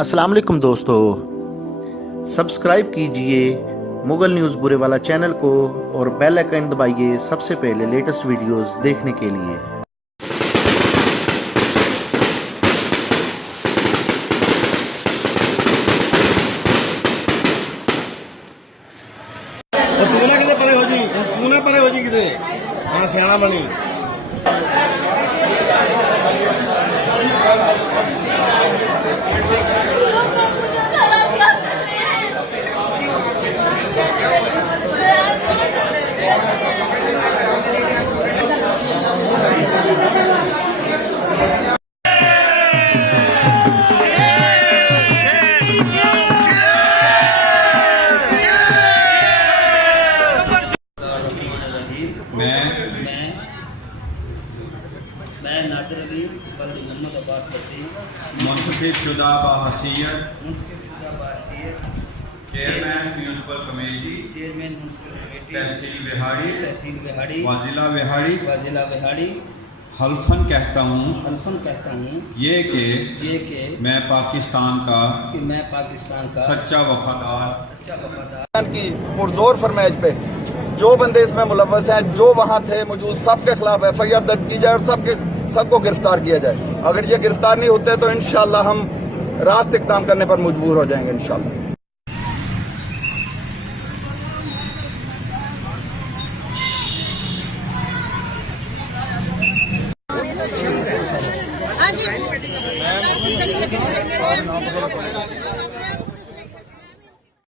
अस्सलाम वालेकुम दोस्तों, सब्सक्राइब कीजिए मुगल न्यूज़ बुरेवाला चैनल को और बेल आइकन दबाइए सबसे पहले लेटेस्ट वीडियोस देखने के लिए। परे हो जी किते हाँ सियाना बनी मैं नादिर अली बल्द मोहम्मद अब्बास पट्टी मुंतखब-शुदा बहसीयत चेयरमैन म्यूनसिपल कमेटी तहसील बिहाड़ी व जिला बिहाड़ी हल्फन कहता हूँ ये कि मैं पाकिस्तान का सच्चा वफादार की पुरजोर फरमाइश पे जो बंदे इसमें मुलव्वस हैं, जो वहाँ थे मौजूद, सबके खिलाफ FIR दर्ज की जाए और सबको गिरफ्तार किया जाए। अगर ये गिरफ्तार नहीं होते तो इंशाअल्लाह हम रास्त इक़दाम करने पर मजबूर हो जाएंगे इंशाअल्लाह।